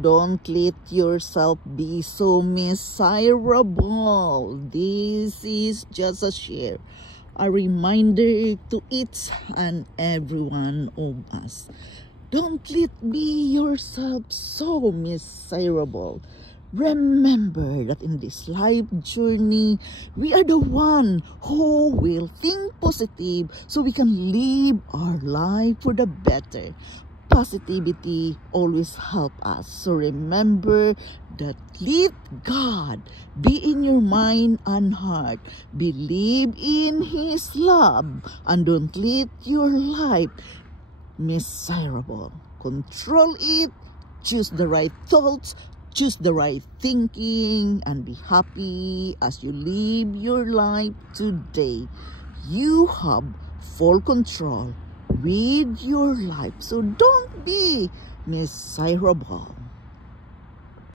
Don't let yourself be so miserable. This is just a share, a reminder to each and every one of us. Don't let be yourself so miserable. Remember that in this life journey, we are the one who will think positive so we can live our life for the better. Positivity always help us. So remember that let God be in your mind and heart. Believe in His love and don't let your life miserable. Control it. Choose the right thoughts. Choose the right thinking and be happy as you live your life today. You have full control with your life, so don't be miserable.